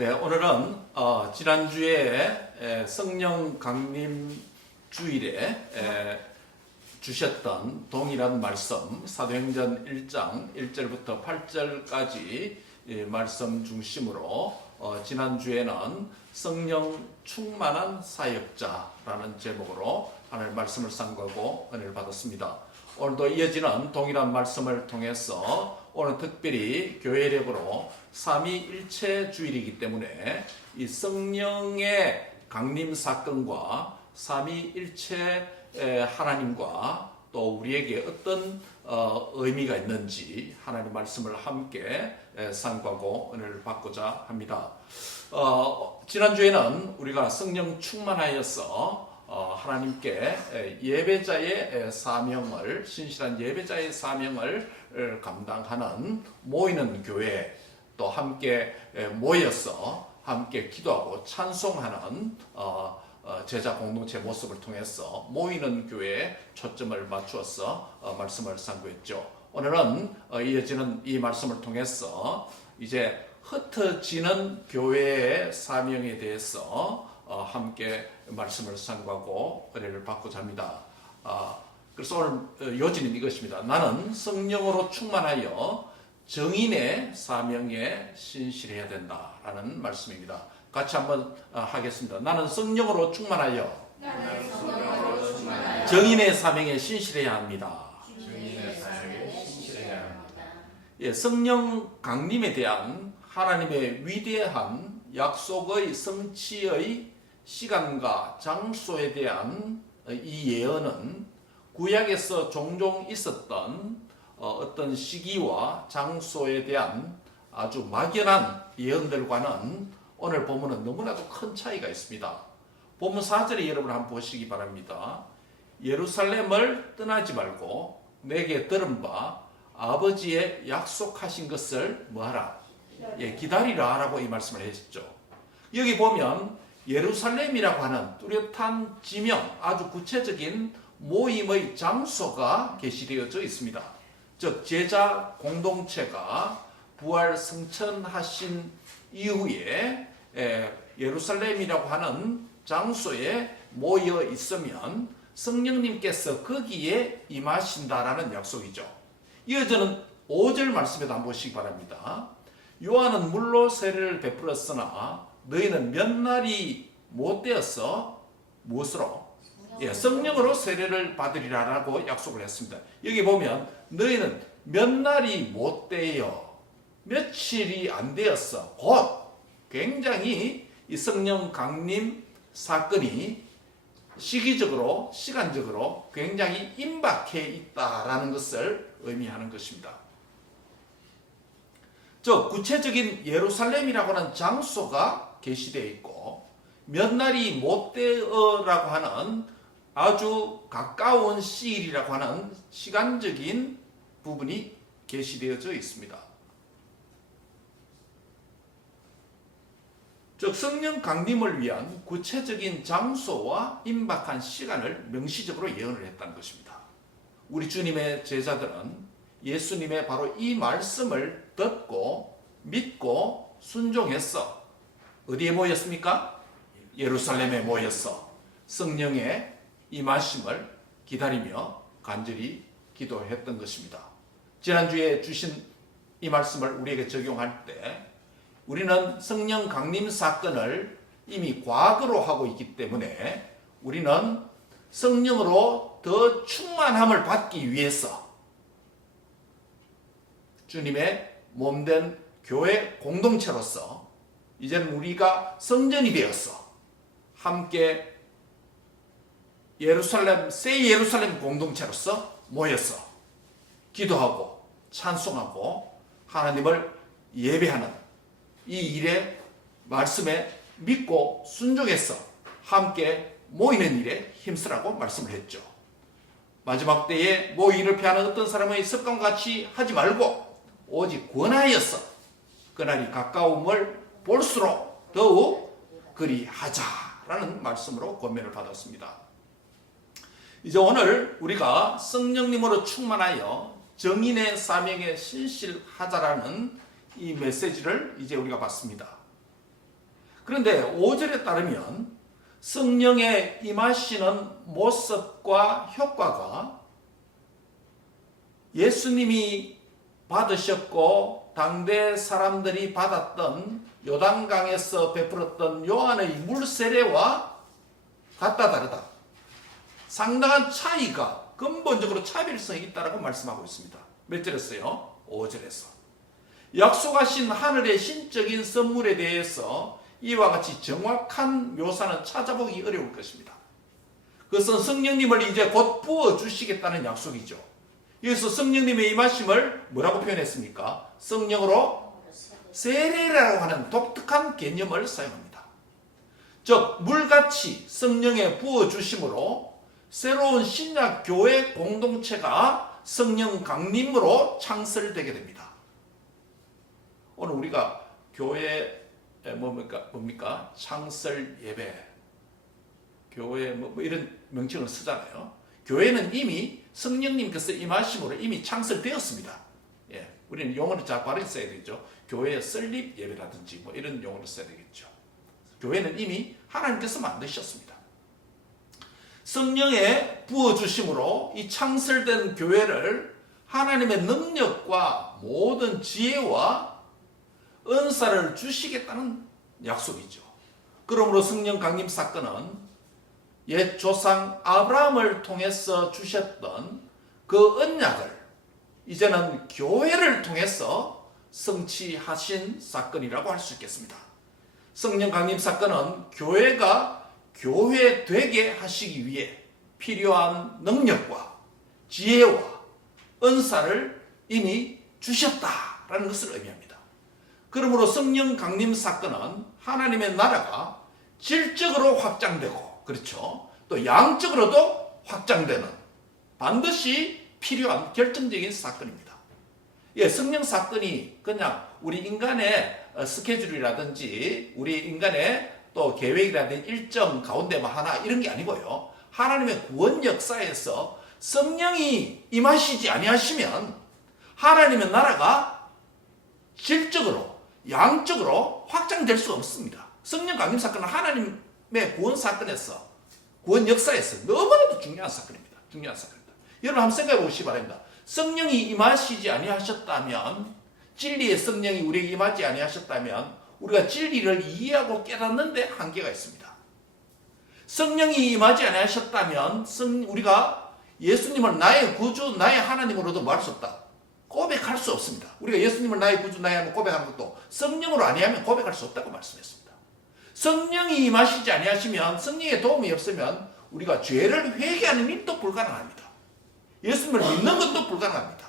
네, 오늘은 지난주에 성령 강림 주일에 주셨던 동일한 말씀 사도행전 1장 1절부터 8절까지 말씀 중심으로 지난주에는 성령 충만한 사역자라는 제목으로 하나님의 말씀을 상고하고 은혜를 받았습니다. 오늘도 이어지는 동일한 말씀을 통해서 오늘 특별히 교회력으로 삼위일체 주일이기 때문에 이 성령의 강림 사건과 삼위일체 하나님과 또 우리에게 어떤 의미가 있는지 하나님의 말씀을 함께 상고하고 은혜를 받고자 합니다. 지난주에는 우리가 성령 충만하여서 하나님께 예배자의 사명을, 신실한 예배자의 사명을 감당하는 모이는 교회, 또 함께 모여서 함께 기도하고 찬송하는 제자 공동체 모습을 통해서 모이는 교회에 초점을 맞추어서 말씀을 상고했죠. 오늘은 이어지는 이 말씀을 통해서 이제 흩어지는 교회의 사명에 대해서 함께 말씀을 상고하고 은혜를 받고자 합니다. 그래서 오늘 요지는 이것입니다. 나는 성령으로 충만하여 정인의 사명에 신실해야 된다라는 말씀입니다. 같이 한번 하겠습니다. 나는 성령으로 충만하여 정인의 사명에 신실해야 합니다. 예, 성령 강림에 대한 하나님의 위대한 약속의 성취의 시간과 장소에 대한 이 예언은 구약에서 종종 있었던 어떤 시기와 장소에 대한 아주 막연한 예언들과는 오늘 본문은 너무나도 큰 차이가 있습니다. 본문 4절에 여러분 한번 보시기 바랍니다. 예루살렘을 떠나지 말고 내게 들은 바 아버지의 약속하신 것을 뭐하라? 예, 기다리라 라고 이 말씀을 하셨죠. 여기 보면 예루살렘이라고 하는 뚜렷한 지명, 아주 구체적인 모임의 장소가 게시되어져 있습니다. 즉 제자 공동체가 부활 승천하신 이후에 예루살렘이라고 하는 장소에 모여 있으면 성령님께서 거기에 임하신다라는 약속이죠. 이어지는 5절 말씀에도 한번 보시기 바랍니다. 요한은 물로 세례를 베풀었으나 너희는 몇 날이 못 되어서 무엇으로? 예, 성령으로 세례를 받으리라라고 약속을 했습니다. 여기 보면 너희는 몇 날이 못 되어 며칠이 안 되었어. 곧 굉장히 이 성령 강림 사건이 시기적으로 시간적으로 굉장히 임박해 있다라는 것을 의미하는 것입니다. 즉 구체적인 예루살렘이라고 하는 장소가 게시되어 있고 몇 날이 못 되어라고 하는 아주 가까운 시일이라고 하는 시간적인 부분이 게시되어져 있습니다. 즉 성령 강림을 위한 구체적인 장소와 임박한 시간을 명시적으로 예언을 했다는 것입니다. 우리 주님의 제자들은 예수님의 바로 이 말씀을 듣고 믿고 순종했어. 어디에 모였습니까? 예루살렘에 모였어. 성령의 임하심을 기다리며 간절히 기도했던 것입니다. 지난주에 주신 이 말씀을 우리에게 적용할 때 우리는 성령 강림 사건을 이미 과거로 하고 있기 때문에 우리는 성령으로 더 충만함을 받기 위해서 주님의 몸된 교회 공동체로서 이제는 우리가 성전이 되어서 함께 새 예루살렘 공동체로서 모여서 기도하고 찬송하고 하나님을 예배하는 이 일에 말씀에 믿고 순종해서 함께 모이는 일에 힘쓰라고 말씀을 했죠. 마지막 때에 모임을 피하는 어떤 사람의 습관과 같이 하지 말고 오직 권하여서 그날이 가까움을 볼수록 더욱 그리하자라는 말씀으로 권면을 받았습니다. 이제 오늘 우리가 성령님으로 충만하여 정인의 사명에 신실하자라는 이 메시지를 이제 우리가 봤습니다. 그런데 5절에 따르면 성령의 임하시는 모습과 효과가 예수님이 받으셨고 당대 사람들이 받았던 요단강에서 베풀었던 요한의 물세례와 같다 다르다. 상당한 차이가 근본적으로 차별성이 있다고 말씀하고 있습니다. 몇 절에서요? 5절에서. 약속하신 하늘의 신적인 선물에 대해서 이와 같이 정확한 묘사는 찾아보기 어려울 것입니다. 그것은 성령님을 이제 곧 부어주시겠다는 약속이죠. 여기서 성령님의 임하심을 뭐라고 표현했습니까? 성령으로 세례라고 하는 독특한 개념을 사용합니다. 즉 물같이 성령에 부어주심으로 새로운 신약 교회 공동체가 성령 강림으로 창설되게 됩니다. 오늘 우리가 교회 뭡니까? 창설 예배, 교회 뭐 이런 명칭을 쓰잖아요. 교회는 이미 성령님께서 임하심으로 이미 창설되었습니다. 예, 우리는 용어를 잘 바르게 써야 되죠. 교회의 설립 예배라든지 뭐 이런 용어를 써야 되겠죠. 교회는 이미 하나님께서 만드셨습니다. 성령에 부어주심으로 이 창설된 교회를 하나님의 능력과 모든 지혜와 은사를 주시겠다는 약속이죠. 그러므로 성령 강림 사건은 옛 조상 아브라함을 통해서 주셨던 그 언약을 이제는 교회를 통해서 성취하신 사건이라고 할 수 있겠습니다. 성령 강림 사건은 교회가 교회 되게 하시기 위해 필요한 능력과 지혜와 은사를 이미 주셨다라는 것을 의미합니다. 그러므로 성령 강림 사건은 하나님의 나라가 질적으로 확장되고, 그렇죠, 또 양적으로도 확장되는 반드시 필요한 결정적인 사건입니다. 예, 성령 사건이 그냥 우리 인간의 스케줄이라든지 우리 인간의 또 계획이라든지 일정 가운데만 하나 이런 게 아니고요. 하나님의 구원 역사에서 성령이 임하시지 아니하시면 하나님의 나라가 질적으로 양적으로 확장될 수가 없습니다. 성령 강림 사건은 하나님의 구원 사건에서, 구원 역사에서 너무나도 중요한 사건입니다. 중요한 사건입니다. 여러분 한번 생각해 보시기 바랍니다. 성령이 임하시지 아니하셨다면, 진리의 성령이 우리에게 임하지 아니하셨다면 우리가 진리를 이해하고 깨닫는데 한계가 있습니다. 성령이 임하지 아니하셨다면 우리가 예수님을 나의 구주, 나의 하나님으로도 말할 수 없다. 고백할 수 없습니다. 우리가 예수님을 나의 구주, 나의 하나님 고백하는 것도 성령으로 아니하면 고백할 수 없다고 말씀했습니다. 성령이 임하시지 아니하시면, 성령의 도움이 없으면 우리가 죄를 회개하는 일도 불가능합니다. 예수님을 믿는 것도 불가능합니다.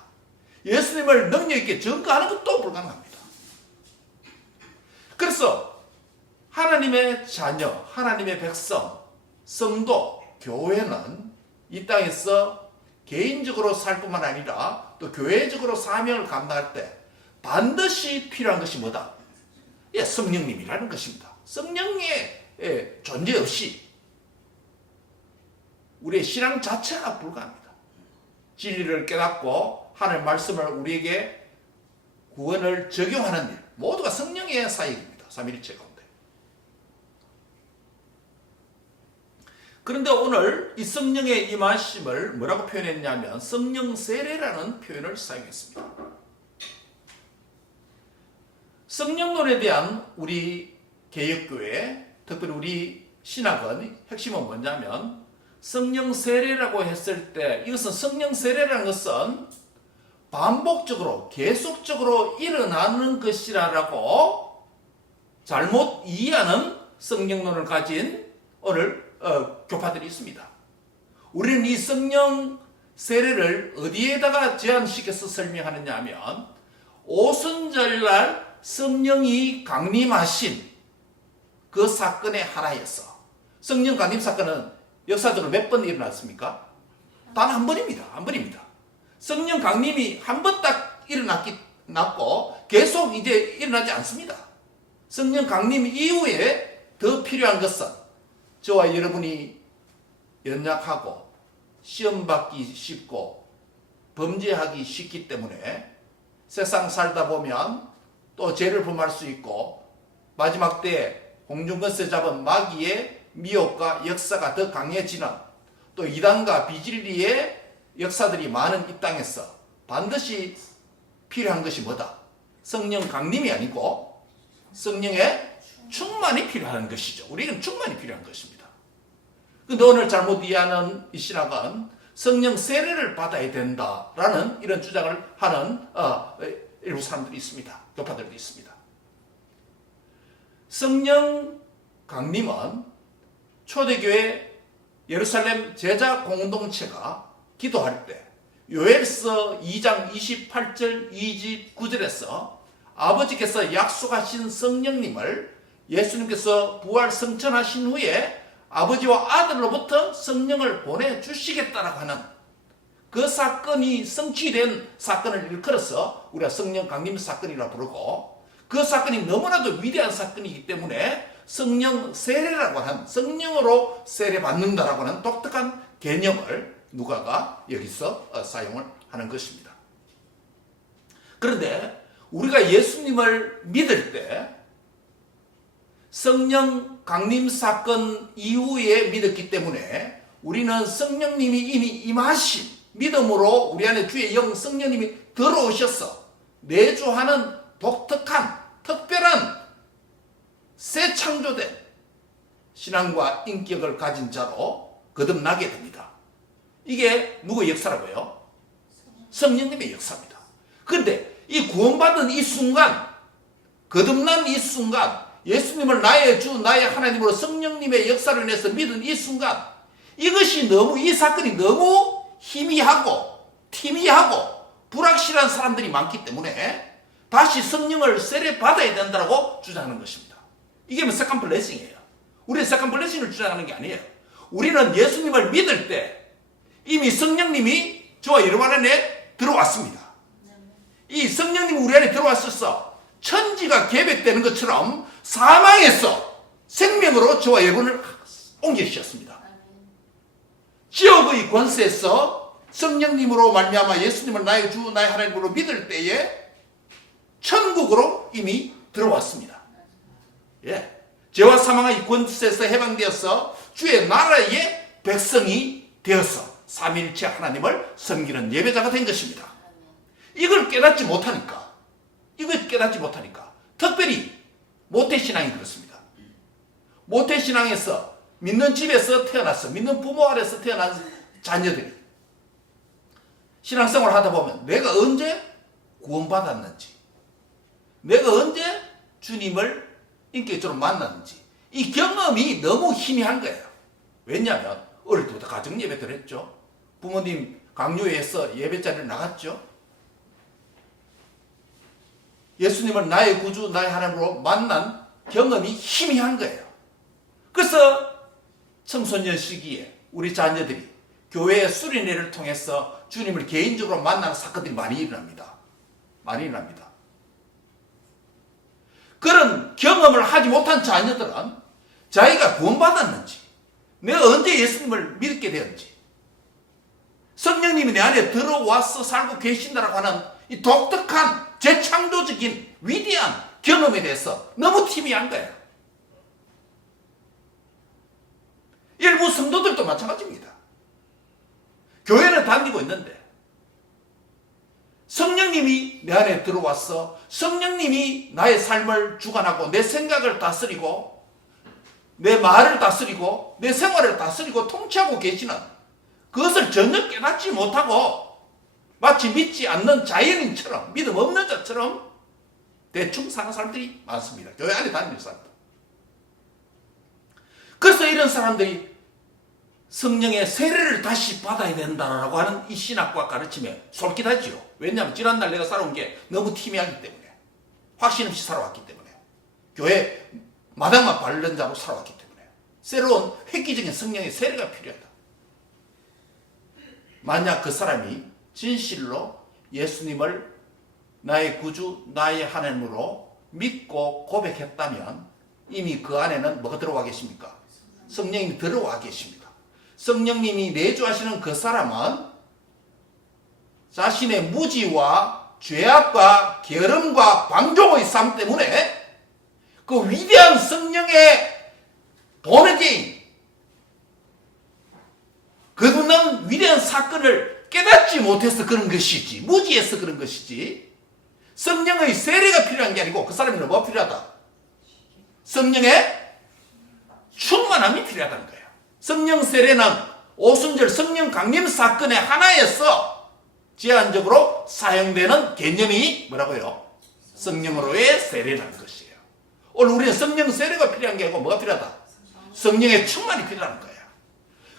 예수님을 능력 있게 증거하는 것도 불가능합니다. 그래서 하나님의 자녀, 하나님의 백성, 성도, 교회는 이 땅에서 개인적으로 살 뿐만 아니라 또 교회적으로 사명을 감당할 때 반드시 필요한 것이 뭐다? 예, 성령님이라는 것입니다. 성령의 존재 없이 우리의 신앙 자체가 불가합니다. 진리를 깨닫고 하나님의 말씀을 우리에게 구원을 적용하는 일, 모두가 성령의 사역입니다. 삼위일체 가운데. 그런데 오늘 이 성령의 임하심을 뭐라고 표현했냐면 성령 세례라는 표현을 사용했습니다. 성령론에 대한 우리 개혁교회, 특별히 우리 신학은 핵심은 뭐냐면 성령 세례라고 했을 때 이것은 성령 세례라는 것은 반복적으로 계속적으로 일어나는 것이라고 잘못 이해하는 성령론을 가진 오늘 교파들이 있습니다. 우리는 이 성령 세례를 어디에다가 제한시켜서 설명하느냐 하면 오순절날 성령이 강림하신 그 사건의 하나였어. 성령 강림 사건은 역사적으로 몇 번 일어났습니까? 단 한 번입니다. 한 번입니다. 성령 강림이 한 번 딱 일어났고 계속 이제 일어나지 않습니다. 성령 강림 이후에 더 필요한 것은 저와 여러분이 연약하고 시험 받기 쉽고 범죄하기 쉽기 때문에 세상 살다 보면 또 죄를 범할 수 있고 마지막 때에 홍중건세 잡은 마귀의 미혹과 역사가 더 강해지는, 또 이단과 비진리의 역사들이 많은 이 땅에서 반드시 필요한 것이 뭐다? 성령 강림이 아니고 성령의 충만이 필요한 것이죠. 우리는 충만이 필요한 것입니다. 근데 오늘 잘못 이해하는 이 신학은 성령 세례를 받아야 된다라는 이런 주장을 하는 일부 사람들이 있습니다. 교파들도 있습니다. 성령 강림은 초대교회 예루살렘 제자 공동체가 기도할 때 요엘서 2장 28절 29절에서 아버지께서 약속하신 성령님을 예수님께서 부활 성천하신 후에 아버지와 아들로부터 성령을 보내주시겠다라고 하는 그 사건이 성취된 사건을 일컬어서 우리가 성령 강림 사건이라고 부르고, 그 사건이 너무나도 위대한 사건이기 때문에 성령 세례라고 하는, 성령으로 세례받는다라고 하는 독특한 개념을 누가가 여기서 사용을 하는 것입니다. 그런데 우리가 예수님을 믿을 때 성령 강림 사건 이후에 믿었기 때문에 우리는 성령님이 이미 임하신 믿음으로 우리 안에 주의 영 성령님이 들어오셔서 내주하는 독특한 특별한 새 창조된 신앙과 인격을 가진 자로 거듭나게 됩니다. 이게 누구의 역사라고요? 성령님의 역사입니다. 그런데 이 구원받은 이 순간, 거듭난 이 순간, 예수님을 나의 주, 나의 하나님으로 성령님의 역사로 인해서 믿은 이 순간, 이것이 너무, 이 사건이 너무 희미하고 티미하고 불확실한 사람들이 많기 때문에 다시 성령을 세례 받아야 된다고 주장하는 것입니다. 이게 뭐 세컨 블레싱이에요. 우리는 세컨 블레싱을 주장하는 게 아니에요. 우리는 예수님을 믿을 때 이미 성령님이 저와 여러분 안에 들어왔습니다. 이 성령님이 우리 안에 들어왔어서 천지가 계획되는 것처럼 사망에서 생명으로 저와 여러분을 옮겨주셨습니다. 지옥의 권세에서 성령님으로 말미암아 예수님을 나의 주, 나의 하나님으로 믿을 때에 천국으로 이미 들어왔습니다. 예, 죄와 사망의 권세에서 해방되어서 주의 나라의 백성이 되어서 삼위일체 하나님을 섬기는 예배자가 된 것입니다. 이걸 깨닫지 못하니까, 특별히 모태신앙이 그렇습니다. 모태신앙에서 믿는 집에서 태어나서 믿는 부모 아래서 태어난 자녀들이 신앙생활을 하다 보면 내가 언제 구원받았는지, 내가 언제 주님을 인격적으로 만났는지 이 경험이 너무 희미한 거예요. 왜냐하면 어릴 때부터 가정예배 드렸죠. 부모님 강요해서 예배자리를 나갔죠. 예수님을 나의 구주, 나의 하나님으로 만난 경험이 희미한 거예요. 그래서 청소년 시기에 우리 자녀들이 교회 수련회를 통해서 주님을 개인적으로 만나는 사건들이 많이 일어납니다. 그런 경험을 하지 못한 자녀들은 자기가 구원받았는지, 내가 언제 예수님을 믿게 되었는지, 성령님이 내 안에 들어와서 살고 계신다라고 하는 이 독특한 재창조적인 위대한 경험에 대해서 너무 희미한 거예요. 일부 성도들도 마찬가지입니다. 교회는 다니고 있는데 성령님이 내 안에 들어와서 성령님이 나의 삶을 주관하고 내 생각을 다스리고 내 말을 다스리고 내 생활을 다스리고 통치하고 계시는 그것을 전혀 깨닫지 못하고 마치 믿지 않는 자연인처럼, 믿음 없는 자처럼 대충 사는 사람들이 많습니다. 교회 안에 다니는 사람들. 그래서 이런 사람들이 성령의 세례를 다시 받아야 된다라고 하는 이 신학과 가르침에 솔깃하지요. 왜냐하면 지난날 내가 살아온 게 너무 티미하기 때문에, 확신 없이 살아왔기 때문에, 교회 마당만 바른 자로 살아왔기 때문에 새로운 획기적인 성령의 세례가 필요하다. 만약 그 사람이 진실로 예수님을 나의 구주, 나의 하나님으로 믿고 고백했다면 이미 그 안에는 뭐가 들어와 계십니까? 성령님이 들어와 계십니다. 성령님이 내주하시는 그 사람은 자신의 무지와 죄악과 게으름과 방종의 삶 때문에 그 위대한 성령의 본어게인, 그분은 위대한 사건을 깨닫지 못해서 그런 것이지, 무지해서 그런 것이지, 성령의 세례가 필요한 게 아니고 그 사람이 뭐가 필요하다? 성령의 충만함이 필요하다는 거예요. 성령 세례는 오순절 성령 강림 사건의 하나에서 제한적으로 사용되는 개념이 뭐라고요? 성령으로의 세례라는 것이에요. 오늘 우리는 성령 세례가 필요한 게 아니고 뭐가 필요하다? 성령의 충만이 필요한 거예요.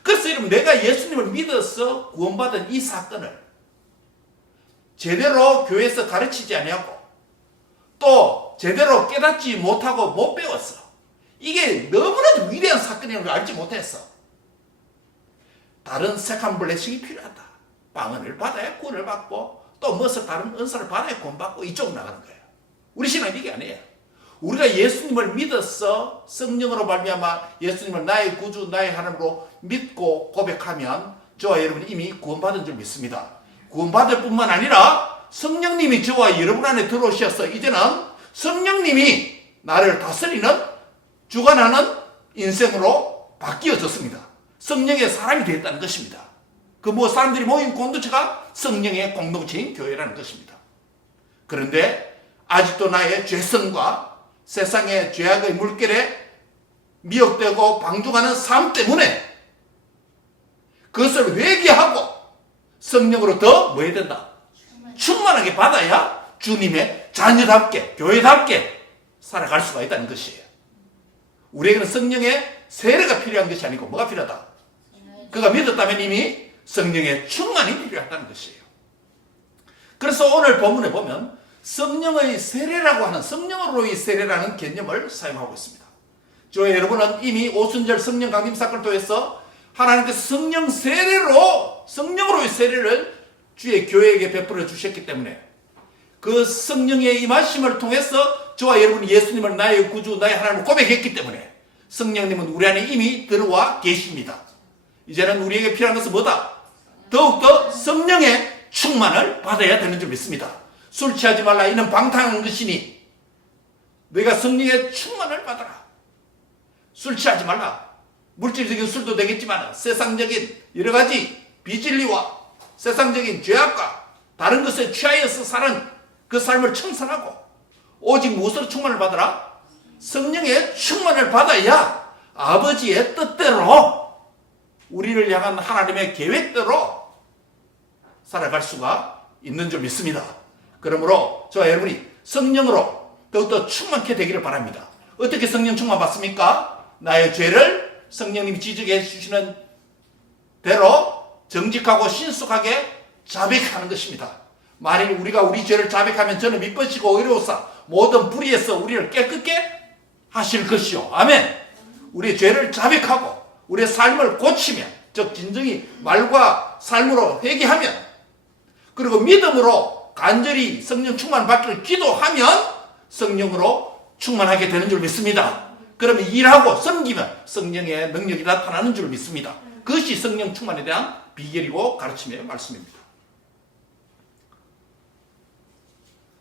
그래서 여러분, 내가 예수님을 믿어서 구원받은 이 사건을 제대로 교회에서 가르치지 아니하고 또 제대로 깨닫지 못하고 못 배웠어. 이게 너무나도 위대한 사건이라는 걸 알지 못했어. 다른 세컨 블레싱이 필요하다. 방언을 받아야 구원을 받고 또 무엇을 다른 은사를 받아야 구원받고 이쪽으로 나가는 거예요. 우리 신앙은 이게 아니에요. 우리가 예수님을 믿어서 성령으로 말미암아 예수님을 나의 구주, 나의 하나님으로 믿고 고백하면 저와 여러분이 이미 구원받은 줄 믿습니다. 구원받을 뿐만 아니라 성령님이 저와 여러분 안에 들어오셔서 이제는 성령님이 나를 다스리는, 주관하는 인생으로 바뀌어졌습니다. 성령의 사람이 되었다는 것입니다. 그 사람들이 모인 공동체가 성령의 공동체인 교회라는 것입니다. 그런데 아직도 나의 죄성과 세상의 죄악의 물결에 미혹되고 방종하는 삶 때문에 그것을 회개하고 성령으로 더 뭐 해야 된다? 충만하게 받아야 주님의 자녀답게, 교회답게 살아갈 수가 있다는 것이에요. 우리에게는 성령의 세례가 필요한 것이 아니고 뭐가 필요하다? 그가 믿었다면 이미 성령의 충만이 필요하다는 것이에요. 그래서 오늘 본문에 보면 성령의 세례라고 하는, 성령으로의 세례라는 개념을 사용하고 있습니다. 저와 여러분은 이미 오순절 성령 강림 사건을 통해서 하나님께서 성령 세례로, 성령으로의 세례를 주의 교회에게 베풀어 주셨기 때문에 그 성령의 임하심을 통해서 저와 여러분이 예수님을 나의 구주, 나의 하나님을 고백했기 때문에 성령님은 우리 안에 이미 들어와 계십니다. 이제는 우리에게 필요한 것은 뭐다? 더욱더 성령의 충만을 받아야 되는 줄 믿습니다. 술 취하지 말라, 이는 방탕한 것이니 너희가 성령의 충만을 받아라. 술 취하지 말라. 물질적인 술도 되겠지만 세상적인 여러 가지 비진리와 세상적인 죄악과 다른 것에 취하여서 사는 그 삶을 청산하고 오직 무엇으로 충만을 받아라? 성령의 충만을 받아야 아버지의 뜻대로 우리를 향한 하나님의 계획대로 살아갈 수가 있는 줄 믿습니다. 그러므로 저와 여러분이 성령으로 더욱더 충만케 되기를 바랍니다. 어떻게 성령 충만 받습니까? 나의 죄를 성령님이 지적해 주시는 대로 정직하고 신속하게 자백하는 것입니다. 만일 우리가 우리 죄를 자백하면 저는 미쁘시고 의로우사 모든 불의에서 우리를 깨끗게 하실 것이요. 아멘. 우리의 죄를 자백하고 우리의 삶을 고치면, 즉 진정히 말과 삶으로 회개하면, 그리고 믿음으로 간절히 성령 충만 받기를 기도하면 성령으로 충만하게 되는 줄 믿습니다. 그러면 일하고 섬기면 성령의 능력이 나타나는 줄 믿습니다. 그것이 성령 충만에 대한 비결이고 가르침의 말씀입니다.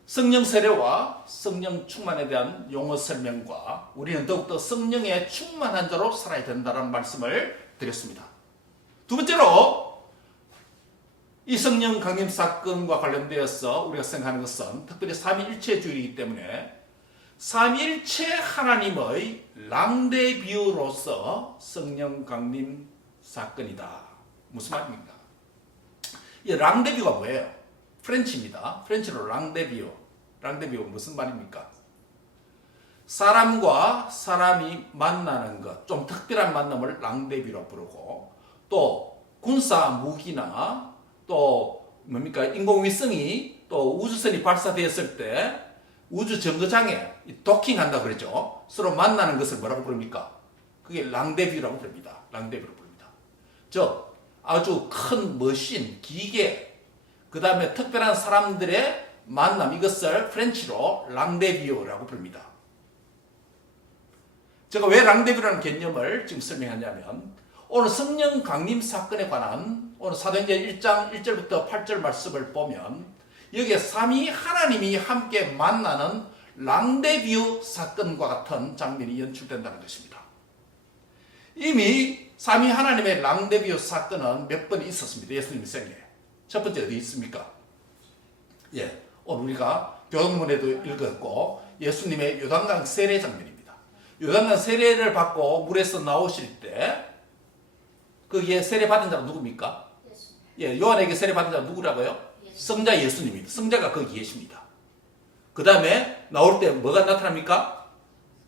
성령 세례와 성령 충만에 대한 용어 설명과 우리는 더욱더 성령의 충만한 자로 살아야 된다는 말씀을 드렸습니다. 두 번째로 이 성령 강림 사건과 관련되어서 우리가 생각하는 것은 특별히 삼위일체주의이기 때문에 삼위일체 하나님의 랑데비유로서 성령 강림 사건이다. 무슨 말입니까? 이 랑데비유가 뭐예요? 프렌치입니다. 프렌치로 랑데비유. 랑데비유 무슨 말입니까? 사람과 사람이 만나는 것, 좀 특별한 만남을 랑데비유로 부르고, 또 군사 무기나 또 뭡니까? 인공위성이 또 우주선이 발사되었을 때 우주 정거장에 도킹한다 그러죠. 서로 만나는 것을 뭐라고 부릅니까? 그게 랑데비유라고 부릅니다. 랑데비유로 부릅니다. 즉 아주 큰 머신, 기계, 그 다음에 특별한 사람들의 만남, 이것을 프렌치로 랑데비유라고 부릅니다. 제가 왜 랑데비유라는 개념을 지금 설명하냐면, 오늘 성령 강림 사건에 관한 오늘 사도행전 1장 1절부터 8절 말씀을 보면 여기에 삼위 하나님이 함께 만나는 랑데뷰 사건과 같은 장면이 연출된다는 것입니다. 이미 삼위 하나님의 랑데뷰 사건은 몇 번 있었습니다. 예수님 생에. 첫 번째 어디 있습니까? 오늘 우리가 교동문에도 읽었고 예수님의 요단강 세례 장면입니다. 요단강 세례를 받고 물에서 나오실 때 거기에 세례 받은 자가 누굽니까? 요한에게 세례 받은 자가 누구라고요? 성자 예수님입니다. 성자가 거기 계십니다. 그 다음에 나올 때 뭐가 나타납니까?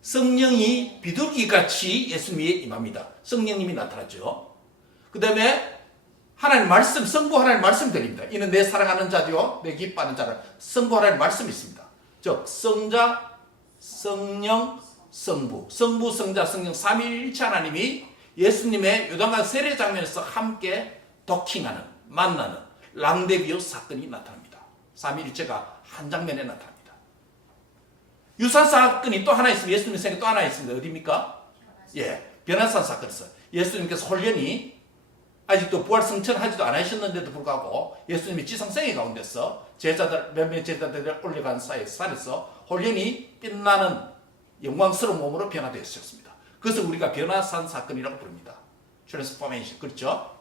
성령이 비둘기같이 예수님에 임합니다. 성령님이 나타나죠. 그 다음에 하나님 말씀, 성부 하나님 말씀 드립니다. 이는 내 사랑하는 자요 내 기뻐하는 자라. 성부 하나님 말씀이 있습니다. 즉 성자, 성령, 성부, 성부, 성자, 성령 삼위일체 하나님이 예수님의 요단강 세례 장면에서 함께 도킹하는, 만나는 랑데뷰 사건이 나타납니다. 삼위일체가 한 장면에 나타납니다. 유사한 사건이 또 하나 있습니다. 예수님 생에 또 하나 있습니다. 어디입니까? 변화산 사건에서 예수님께서 홀연히 아직도 부활 성천하지도 않으셨는데도 불구하고 예수님이 지상생애 가운데서 몇몇 제자들을 올려간 산에서 홀연히 빛나는 영광스러운 몸으로 변화되셨습니다. 그것을 우리가 변화산 사건이라고 부릅니다. 트랜스포메이션. 그렇죠?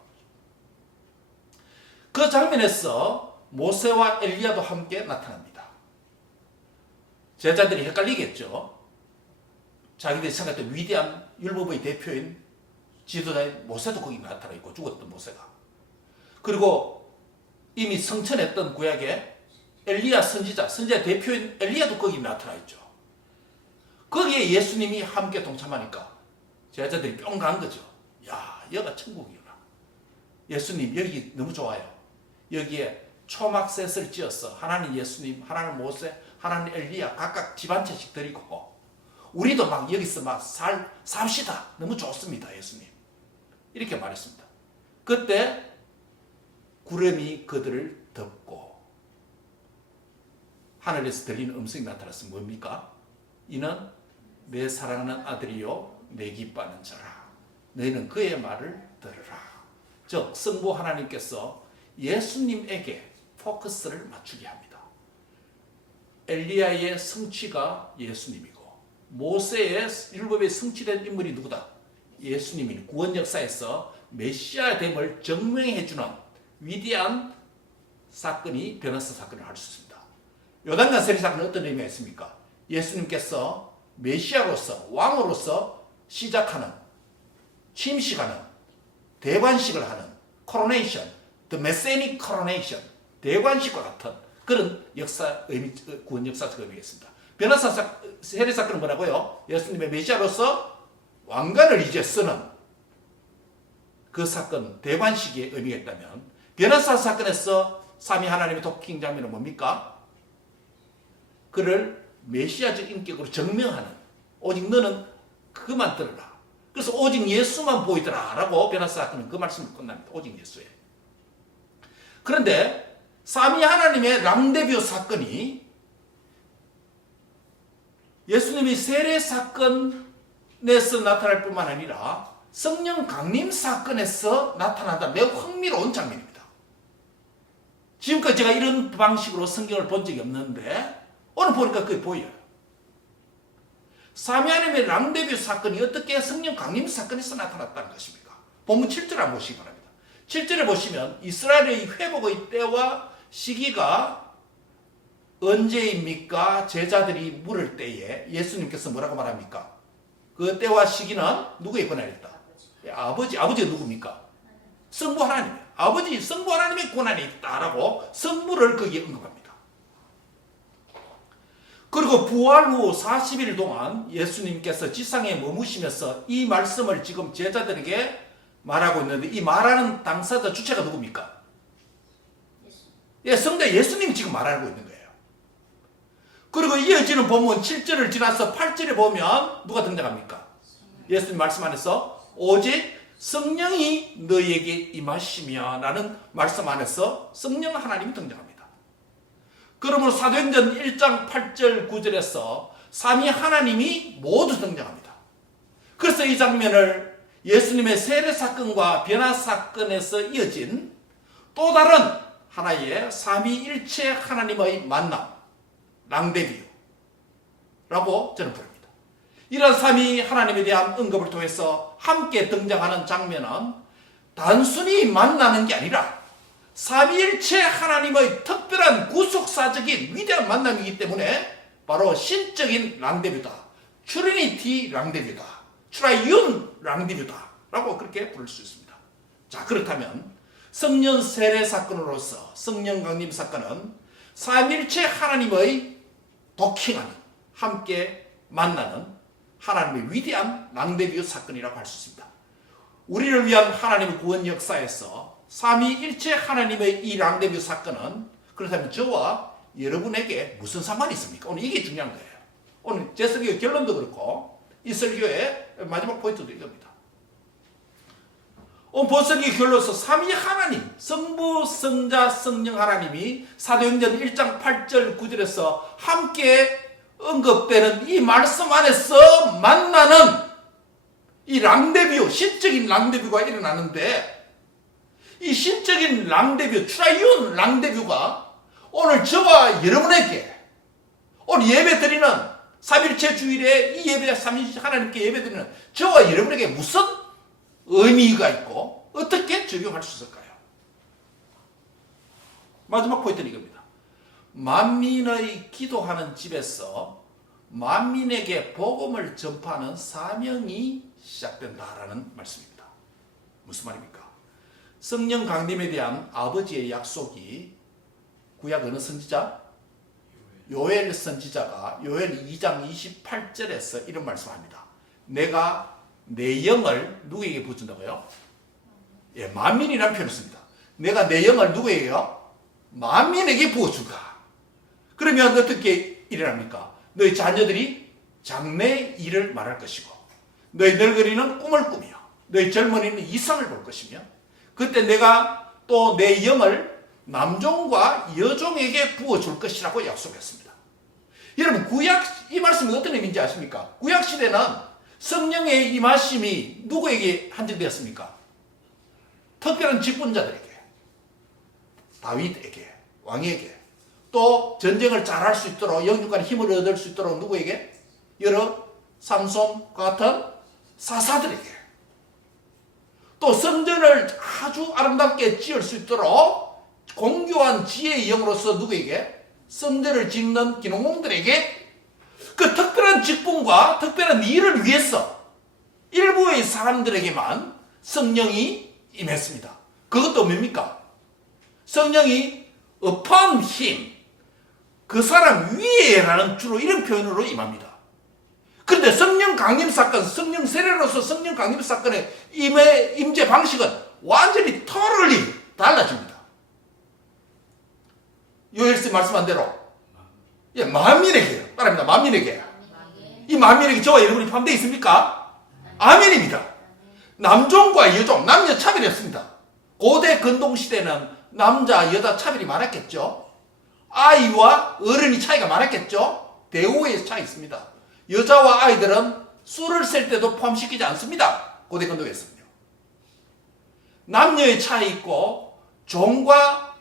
그 장면에서 모세와 엘리야도 함께 나타납니다. 제자들이 헷갈리겠죠. 자기들이 생각했던 위대한 율법의 대표인 지도자인 모세도 거기 나타나 있고 죽었던 모세가. 그리고 이미 성천했던 구약에 엘리야 선지자 대표인 엘리야도 거기 나타나 있죠. 거기에 예수님이 함께 동참하니까 제자들이 뿅 간 거죠. 야, 여기가 천국이구나. 예수님 여기 너무 좋아요. 여기에 초막셋을 지어서 하나님 예수님, 하나님 모세, 하나님 엘리야 각각 집 한 채씩 드리고 우리도 막 여기서 막 삽시다. 너무 좋습니다. 예수님. 이렇게 말했습니다. 그때 구름이 그들을 덮고 하늘에서 들리는 음성이 나타났으면 뭡니까? 이는 내 사랑하는 아들이요 내 기뻐하는 자라. 너희는 그의 말을 들으라. 즉 성부 하나님께서 예수님에게 포커스를 맞추게 합니다. 엘리야의 성취가 예수님이고 모세의 율법에 성취된 인물이 누구다? 예수님이 구원 역사에서 메시아 됨을 증명해주는 위대한 사건이 변화사 사건을 할 수 있습니다. 요단강 세례 사건은 어떤 의미가 있습니까? 예수님께서 메시아로서 왕으로서 시작하는 취임식하는 대관식을 하는 코로네이션, the messianic coronation 대관식과 같은 그런 역사 의미, 구원 역사적 의미가 있습니다. 변화사 세례 사건은 뭐라고요? 예수님의 메시아로서 왕관을 이제 쓰는 그 사건 대관식의 의미가 있다면 변화사 사건에서 삼위 하나님의 도킹 장면은 뭡니까? 그를 메시아적 인격으로 증명하는 오직 너는 그만 들으라. 그래서 오직 예수만 보이더라 라고 변화사 사건은 그 말씀으로 끝납니다. 오직 예수에. 그런데 삼위 하나님의 랑데뷰 사건이 예수님이 세례 사건에서 나타날 뿐만 아니라 성령 강림 사건에서 나타난다. 매우 흥미로운 장면입니다. 지금까지 제가 이런 방식으로 성경을 본 적이 없는데 오늘 보니까 그게 보여요. 삼위 하나님의 랑데뷰 사건이 어떻게 성령 강림 사건에서 나타났다는 것입니까? 본문 7절 한번 보시기 바랍니다. 7절에 보시면 이스라엘의 회복의 때와 시기가 언제입니까? 제자들이 물을 때에 예수님께서 뭐라고 말합니까? 그 때와 시기는 누구의 권한이 있다? 아버지가 누굽니까? 성부 하나님. 아버지 성부 하나님의 권한이 있다라고 성부를 거기에 언급합니다. 그리고 부활 후 40일 동안 예수님께서 지상에 머무시면서 이 말씀을 지금 제자들에게 말하고 있는데 이 말하는 당사자 주체가 누굽니까? 성자 예수님이 지금 말하고 있는 거예요. 그리고 이어지는 본문 7절을 지나서 8절에 보면 누가 등장합니까? 예수님 말씀 안에서 오직 성령이 너희에게 임하시며 라는 말씀 안에서 성령 하나님이 등장합니다. 그러므로 사도행전 1장 8절 9절에서 삼위 하나님이 모두 등장합니다. 그래서 이 장면을 예수님의 세례 사건과 변화 사건에서 이어진 또 다른 하나의 삼위일체 하나님의 만남 랑데뷰 라고 저는 부릅니다. 이런 삼위 하나님에 대한 언급을 통해서 함께 등장하는 장면은 단순히 만나는 게 아니라 삼위일체 하나님의 특별한 구속사적인 위대한 만남이기 때문에 바로 신적인 랑데뷰다, 트리니티 랑데뷰다, 트라이윤 랑데뷰다 라고 그렇게 부를 수 있습니다. 자, 그렇다면 성령 세례 사건으로서 성령 강림 사건은 삼위일체 하나님의 도킹하는, 함께 만나는 하나님의 위대한 랑데뷰 사건이라고 할 수 있습니다. 우리를 위한 하나님의 구원 역사에서 삼위일체 하나님의 이 랑데뷰 사건은 그렇다면 저와 여러분에게 무슨 상관이 있습니까? 오늘 이게 중요한 거예요. 오늘 제 설교의 결론도 그렇고 이 설교의 마지막 포인트도 이겁니다. 오늘 본설교의 결론에서 삼위 하나님, 성부, 성자, 성령 하나님이 사도행전 1장 8절 9절에서 함께 언급되는 이 말씀 안에서 만나는 이 랑데뷰, 신적인 랑데뷰가 일어나는데 이 신적인 랑데뷰, 트라이온 랑데뷰가 오늘 저와 여러분에게 오늘 예배 드리는 3일째 주일에 이 예배, 삼위 하나님께 예배 드리는 저와 여러분에게 무슨 의미가 있고 어떻게 적용할 수 있을까요? 마지막 포인트는 이겁니다. 만민의 기도하는 집에서 만민에게 복음을 전파하는 사명이 시작된다라는 말씀입니다. 무슨 말입니까? 성령 강림에 대한 아버지의 약속이 구약 어느 선지자? 요엘 선지자가 요엘 2장 28절에서 이런 말씀합니다. 내가 내 영을 누구에게 부어준다고요? 예, 만민이라는 표현을 씁니다. 내가 내 영을 누구에게요? 만민에게 부어준다. 그러면 어떻게 일어납니까? 너희 자녀들이 장래 일을 말할 것이고 너희 늙은이는 꿈을 꾸며 너희 젊은이는 이상을 볼 것이며 그때 내가 또 내 영을 남종과 여종에게 부어줄 것이라고 약속했습니다. 여러분 구약 이 말씀이 어떤 의미인지 아십니까? 구약 시대는 성령의 임하심이 누구에게 한정되었습니까? 특별한 직분자들에게, 다윗에게, 왕에게, 또 전쟁을 잘할 수 있도록 영육간 힘을 얻을 수 있도록 누구에게? 여러 삼손과 같은 사사들에게, 또 성전을 아주 아름답게 지을 수 있도록 공교한 지혜의 영으로서 누구에게? 성전을 짓는 기농공들에게 그 특별한 직분과 특별한 일을 위해서 일부의 사람들에게만 성령이 임했습니다. 그것도 뭡니까? 성령이 upon him, 그 사람 위에라는 주로 이런 표현으로 임합니다. 그런데 성령 강림 사건, 성령 세례로서 성령 강림 사건의 임재 방식은 완전히 totally 달라집니다. 요엘스 말씀한 대로 예, 만민에게 따라합니다. 만민에게. 이 만민에게 저와 여러분이 포함되어 있습니까? 아멘입니다. 남종과 여종, 남녀 차별이 없습니다. 고대 근동시대는 남자, 여자 차별이 많았겠죠. 아이와 어른이 차이가 많았겠죠. 대우의 차이 있습니다. 여자와 아이들은 술을 셀 때도 포함시키지 않습니다. 고대 근동에서는요. 남녀의 차이 있고 종과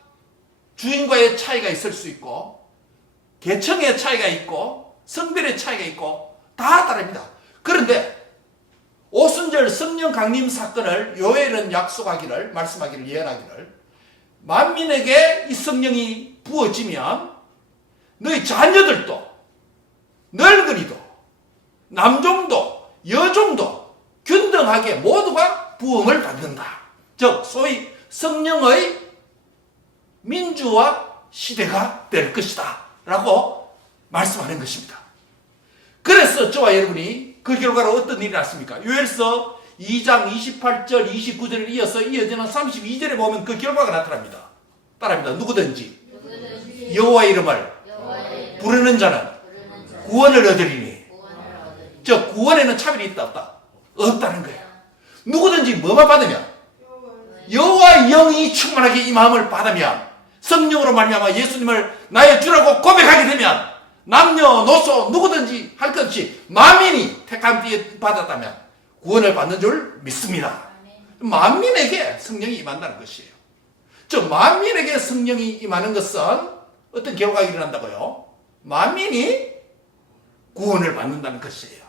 주인과의 차이가 있을 수 있고 계층의 차이가 있고 성별의 차이가 있고 다 다릅니다. 그런데 오순절 성령 강림 사건을 요엘은 약속하기를, 말씀하기를, 예언하기를 만민에게 이 성령이 부어지면 너희 자녀들도 늙은이도 남종도 여종도 균등하게 모두가 부흥을 받는다. 즉 소위 성령의 민주화 시대가 될 것이다 라고 말씀하는 것입니다. 그래서 저와 여러분이 그 결과로 어떤 일이 났습니까? 요엘서 2장 28절 29절을 이어지는 32절에 보면 그 결과가 나타납니다. 따라합니다. 누구든지 여호와의 이름을 부르는 자는 구원을 얻으리니. 저 구원에는 차별이 있다 없다? 없다는 거예요. 누구든지 뭐만 받으면 여호와의 영이 충만하게 이 마음을 받으면 성령으로 말미암아 예수님을 나의 주라고 고백하게 되면 남녀노소 누구든지 할 것 없이 만민이 택함 뒤에 받았다면 구원을 받는 줄 믿습니다. 만민에게 성령이 임한다는 것이에요. 저 만민에게 성령이 임하는 것은 어떤 결과가 일어난다고요? 만민이 구원을 받는다는 것이에요.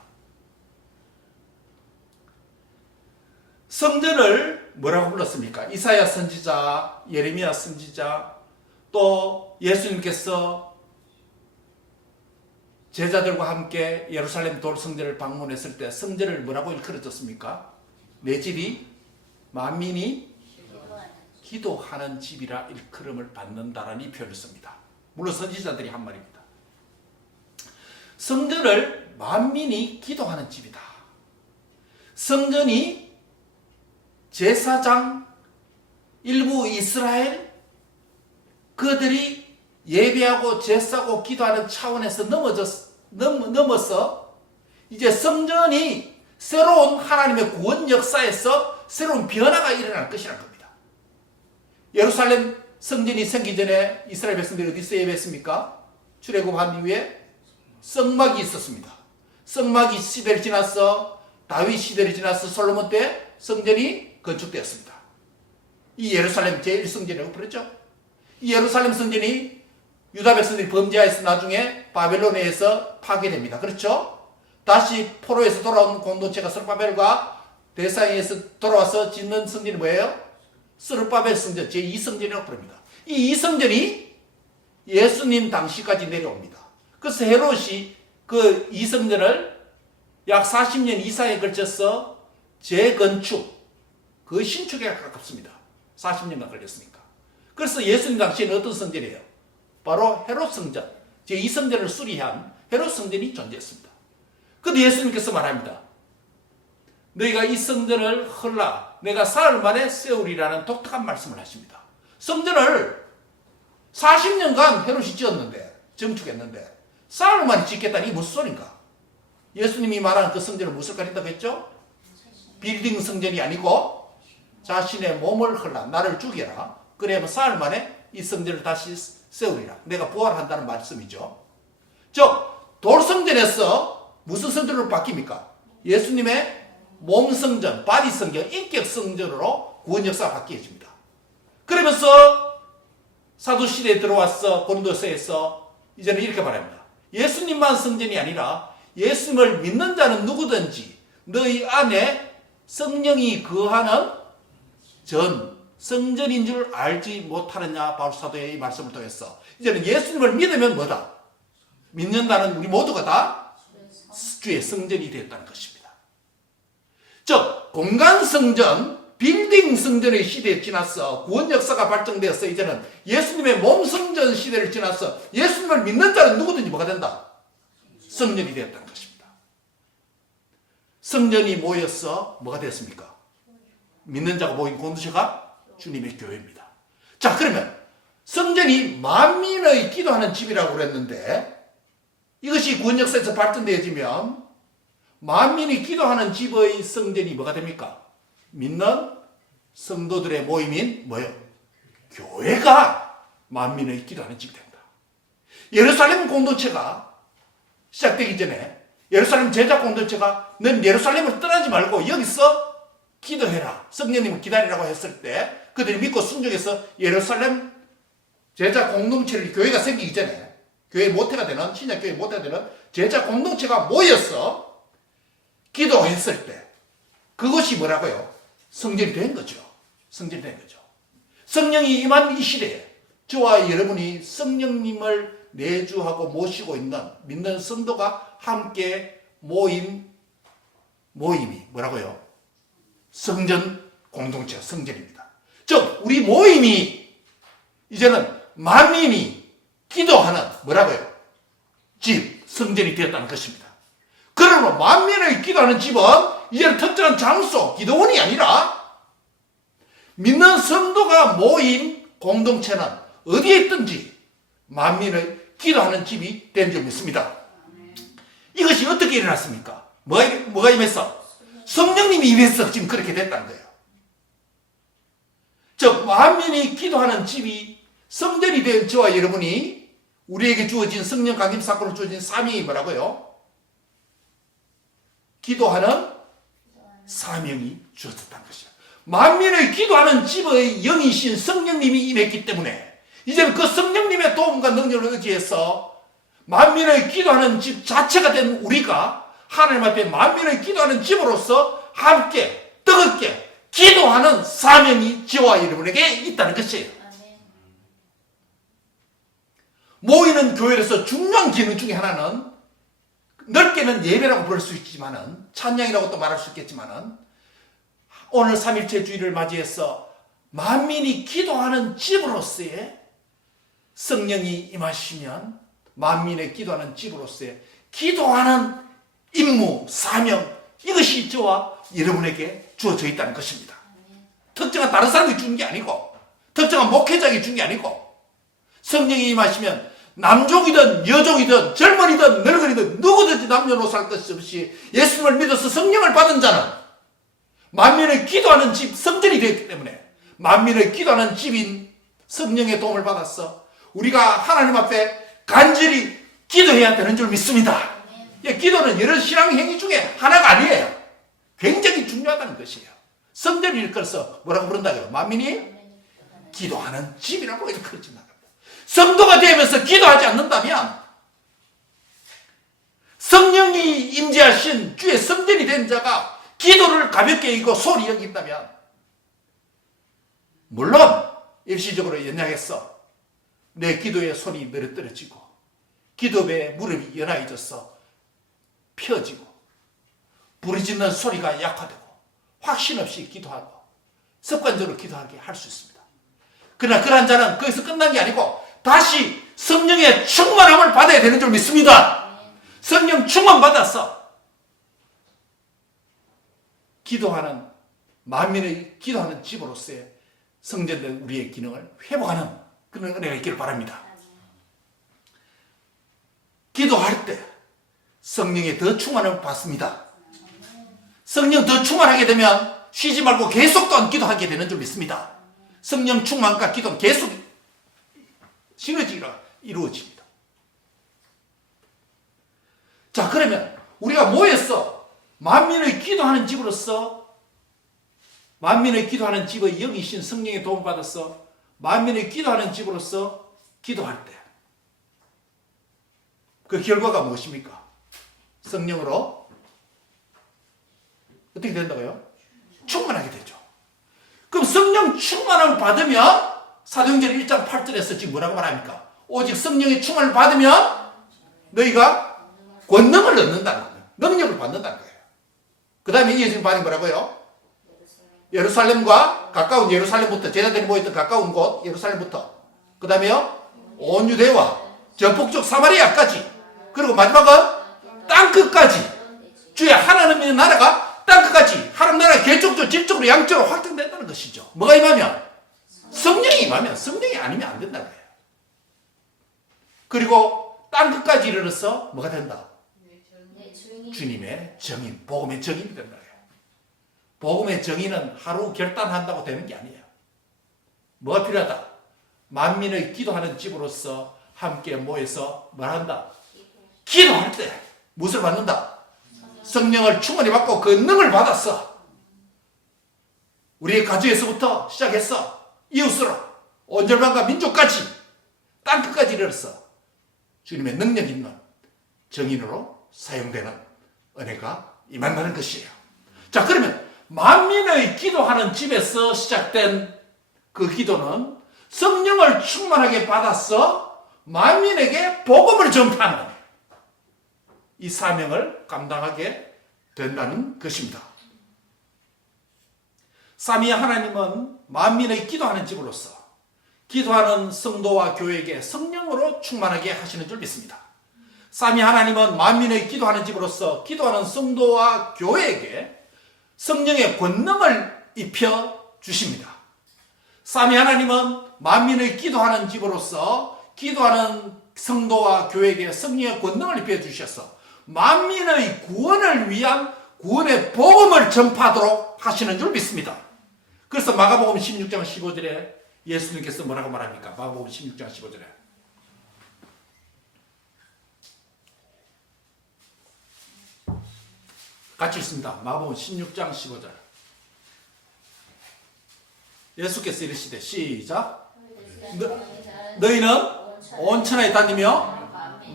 성전을 뭐라고 불렀습니까? 이사야 선지자, 예레미야 선지자, 또 예수님께서 제자들과 함께 예루살렘 돌성전을 방문했을 때 성전을 뭐라고 일컬어졌습니까? 내 집이 만민이 기도하는 집이라 일컬음을 받는다라는 표현을 씁니다. 물론 선지자들이 한 말입니다. 성전을 만민이 기도하는 집이다. 성전이 제사장, 일부 이스라엘 그들이 예배하고 제사하고 기도하는 차원에서 넘어서 이제 성전이 새로운 하나님의 구원 역사에서 새로운 변화가 일어날 것이라는 겁니다. 예루살렘 성전이 생기기 전에 이스라엘 백성들이 어디서 예배했습니까? 출애굽한 이후에 성막이 있었습니다. 성막이 시대를 지나서 다윗 시대를 지나서 솔로몬 때 성전이 건축되었습니다. 이 예루살렘 제1성전이라고 부르죠. 이 예루살렘 성전이 유다 백성들이 범죄하여서 나중에 바벨론에서 파괴됩니다. 그렇죠? 다시 포로에서 돌아온 공동체가 스룹바벨과 대사에서 돌아와서 짓는 성전이 뭐예요? 스룹바벨 성전, 제2성전이라고 부릅니다. 이 2성전이 예수님 당시까지 내려옵니다. 그래서 헤롯이 그 2성전을 약 40년 이상에 걸쳐서 재건축, 그 신축에 가깝습니다. 40년간 걸렸으니까. 그래서 예수님 당시에는 어떤 성전이에요? 바로 헤롯 성전, 제2성전을 수리한 헤롯 성전이 존재했습니다. 그런데 예수님께서 말합니다. 너희가 이 성전을 헐라 내가 사흘 만에 세우리라는 독특한 말씀을 하십니다. 성전을 40년간 헤롯이 지었는데, 정축했는데 사흘 만에 짓겠다니 이게 무슨 소린가? 예수님이 말하는 그 성전을 무엇을 가린다고 했죠? 빌딩 성전이 아니고 자신의 몸을 헐라, 나를 죽여라. 그래야만 사흘 만에 이 성전을 다시 세우리라. 내가 부활한다는 말씀이죠. 즉 돌성전에서 무슨 성전으로 바뀝니까? 예수님의 몸 성전, 바디 성전, 인격 성전으로 구원 역사가 바뀌어집니다. 그러면서 사도시대에 들어와서 고린도서에서 이제는 이렇게 말합니다. 예수님만 성전이 아니라 예수님을 믿는 자는 누구든지 너희 안에 성령이 거하는 성전인 줄 알지 못하느냐. 바울 사도의 이 말씀을 통해서 이제는 예수님을 믿으면 뭐다? 믿는다는 우리 모두가 다 주의 성전이 되었다는 것입니다. 즉 공간 성전, 빌딩 성전의 시대에 지나서 구원 역사가 발전되어서 이제는 예수님의 몸 성전 시대를 지나서 예수님을 믿는 자는 누구든지 뭐가 된다? 성전이 되었다는 것입니다. 성전이 모여서 뭐가 됐습니까? 믿는 자가 모인 공동체가 주님의 교회입니다. 자, 그러면 성전이 만민의 기도하는 집이라고 그랬는데 이것이 구원 역사에서 발전되어지면 만민이 기도하는 집의 성전이 뭐가 됩니까? 믿는 성도들의 모임인 뭐예요? 교회가 만민의 기도하는 집이 된다. 예루살렘 공동체가 시작되기 전에 예루살렘 제자 공동체가 넌 예루살렘을 떠나지 말고 여기서 기도해라. 성령님을 기다리라고 했을 때 그들이 믿고 순종해서 예루살렘 제자 공동체를 교회가 생기기 전에 교회 모태가 되는 신약 교회 모태가 되는 제자 공동체가 모여서 기도했을 때 그것이 뭐라고요? 성전이 된 거죠. 성전이 된 거죠. 성령이 임한 이 시대에 저와 여러분이 성령님을 내주하고 모시고 있는 믿는 성도가 함께 모인 모임이 뭐라고요? 성전 공동체, 성전입니다. 즉 우리 모임이 이제는 만민이 기도하는 뭐라고요? 집, 성전이 되었다는 것입니다. 그러므로 만민의 기도하는 집은 이제는 특정한 장소, 기도원이 아니라 믿는 성도가 모인 공동체는 어디에 있든지 만민의 기도하는 집이 된 줄 믿습니다. 이것이 어떻게 일어났습니까? 뭐가 임해서? 성령님이 임해서 지금 그렇게 됐다는 거예요. 즉 만민이 기도하는 집이 성전이 된 저와 여러분이 우리에게 주어진 성령 강림 사건으로 주어진 사명이 뭐라고요? 기도하는 사명이 주어졌다는 것이죠. 만민의 기도하는 집의 영이신 성령님이 임했기 때문에 이제는 그 성령님의 도움과 능력을 의지해서 만민의 기도하는 집 자체가 된 우리가 하나님 앞에 만민의 기도하는 집으로서 함께 뜨겁게 기도하는 사명이 저와 여러분에게 있다는 것이에요. 모이는 교회에서 중요한 기능 중에 하나는 넓게는 예배라고 부를 수 있지만은 찬양이라고 또 말할 수 있겠지만은 오늘 3일째 주일을 맞이해서 만민이 기도하는 집으로서의 성령이 임하시면 만민의 기도하는 집으로서의 기도하는 임무, 사명, 이것이 저와 여러분에게 주어져 있다는 것입니다. 특정한 다른 사람이 주는 게 아니고 특정한 목회자에게 주는 게 아니고 성령이 임하시면 남종이든 여종이든 젊은이든 늙은이든 누구든지 남녀노소 할 것 없이 예수님을 믿어서 성령을 받은 자는 만민의 기도하는 집 성전이 되었기 때문에 만민의 기도하는 집인 성령의 도움을 받아서 우리가 하나님 앞에 간절히 기도해야 되는 줄 믿습니다. 기도는 여러 신앙 행위 중에 하나가 아니에요. 굉장히 중요하다는 것이에요. 성전을 일컬어서 뭐라고 부른다고요? 만민이 기도하는 집이라고 일컬어진다. 성도가 되면서 기도하지 않는다면 성령이 임재하신 주의 성전이 된 자가 기도를 가볍게 여기고 소리 여긴다면 물론 일시적으로 연약해서 내 기도의 손이 늘어뜨려지고 기도배에 무릎이 연하해져서 펴지고 부르짖는 소리가 약화되고 확신 없이 기도하고 습관적으로 기도하게 할 수 있습니다. 그러나 그러한 자는 거기서 끝난 게 아니고 다시 성령의 충만함을 받아야 되는 줄 믿습니다. 성령 충만 받아서 기도하는 만민의 기도하는 집으로서의 성전된 우리의 기능을 회복하는 그런 은혜가 있기를 바랍니다. 기도할 때 성령의 더 충만함을 받습니다. 성령 더 충만하게 되면 쉬지 말고 계속 또한 기도하게 되는 줄 믿습니다. 성령 충만과 기도는 계속 시너지가 이루어집니다. 자, 그러면 우리가 모여서 만민의 기도하는 집으로서 만민의 기도하는 집의 영이신 성령의 도움을 받아서 만민의 기도하는 집으로서 기도할 때 그 결과가 무엇입니까? 성령으로 어떻게 된다고요? 충만하게 되죠. 그럼 성령 충만함을 받으면 사도행전 1장 8절에서 지금 뭐라고 말합니까? 오직 성령의 충만을 받으면 너희가 권능을 얻는다는 거예요. 능력을 받는다는 거예요. 그 다음에 이어지는 말이 뭐라고요? 예루살렘과 가까운 예루살렘부터 제자들이 모였던 가까운 곳 예루살렘부터 그 다음에요 온 유대와 저 북쪽 사마리아까지 그리고 마지막은 땅끝까지 주의 하나님의 나라가 땅끝까지 하나님 나라가 개쪽적으로 질적으로 양적으로 확장된다는 것이죠. 뭐가 임하면? 성령이 임하면 성령이 아니면 안 된다는 거예요. 그리고 땅끝까지 이르러서 뭐가 된다? 주님의 정인, 복음의 정인이 된다. 복음의 정의는 하루 결단한다고 되는 게 아니에요. 뭐가 필요하다? 만민의 기도하는 집으로서 함께 모여서 뭘 한다? 기도할 때 무엇을 받는다? 성령을 충만히 받고 그 능을 받았어. 우리의 가정에서부터 시작해서 이웃으로 온 절반과 민족까지 땅끝까지 이르러서 주님의 능력 있는 정인으로 사용되는 은혜가 임한다는 것이에요. 자, 그러면 만민의 기도하는 집에서 시작된 그 기도는 성령을 충만하게 받아서 만민에게 복음을 전파하는 이 사명을 감당하게 된다는 것입니다. 삼위 하나님은 만민의 기도하는 집으로서 기도하는 성도와 교회에게 성령으로 충만하게 하시는 줄 믿습니다. 삼위 하나님은 만민의 기도하는 집으로서 기도하는 성도와 교회에게 성령의 권능을 입혀 주십니다. 삼위 하나님은 만민의 기도하는 집으로서 기도하는 성도와 교회에게 성령의 권능을 입혀 주셔서 만민의 구원을 위한 구원의 복음을 전파하도록 하시는 줄 믿습니다. 그래서 마가복음 16장 15절에 예수님께서 뭐라고 말합니까? 마가복음 16장 15절에 같이 있습니다. 마가복음 16장 15절 예수께서 이르시되 시작 너희는 온 천하에 다니며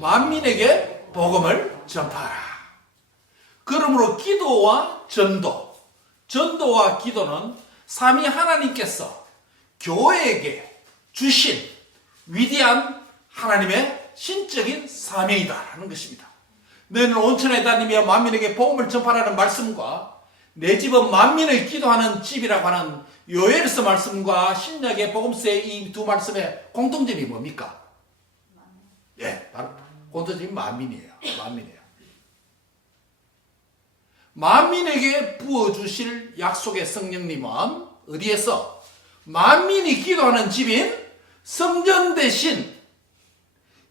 만민에게 복음을 전파하라. 그러므로 기도와 전도와 기도는 삼위 하나님께서 교회에게 주신 위대한 하나님의 신적인 사명이다라는 것입니다. 너희는 온천에 다니며 만민에게 복음을 전파하라는 말씀과 내 집은 만민을 기도하는 집이라고 하는 요엘서 말씀과 신약의 복음서의 이 두 말씀의 공통점이 뭡니까? 예, 바로 공통점이 만민이에요. 만민에게 부어주실 약속의 성령님은 어디에서? 만민이 기도하는 집인 성전 대신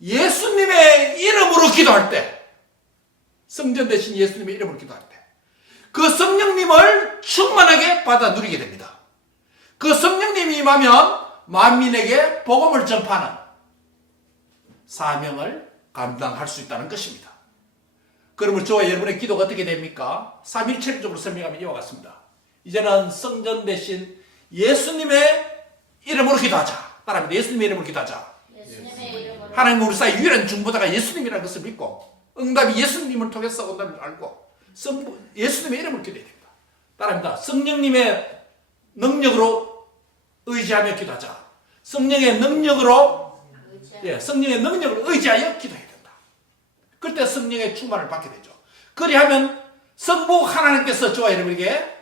예수님의 이름으로 기도할 때, 성전 대신 예수님의 이름으로 기도할 때, 그 성령님을 충만하게 받아 누리게 됩니다. 그 성령님이 임하면 만민에게 복음을 전파하는 사명을 감당할 수 있다는 것입니다. 그러면 저와 여러분의 기도가 어떻게 됩니까? 삼일체적으로 설명하면 이와 같습니다. 이제는 성전 대신 예수님의 이름으로 기도하자. 따라합니다. 예수님의 이름으로 기도하자. 하나님 우리 사이 유일한 중보자가 예수님이라는 것을 믿고 응답이 예수님을 통해서 온다는 걸 알고 예수님의 이름을 기도해야 됩니다. 따라합니다. 성령님의 능력으로 의지하며 기도하자. 성령의 능력으로 의지하여 기도해야 된다. 그때 성령의 충만을 받게 되죠. 그리하면 성부 하나님께서 저와 여러분에게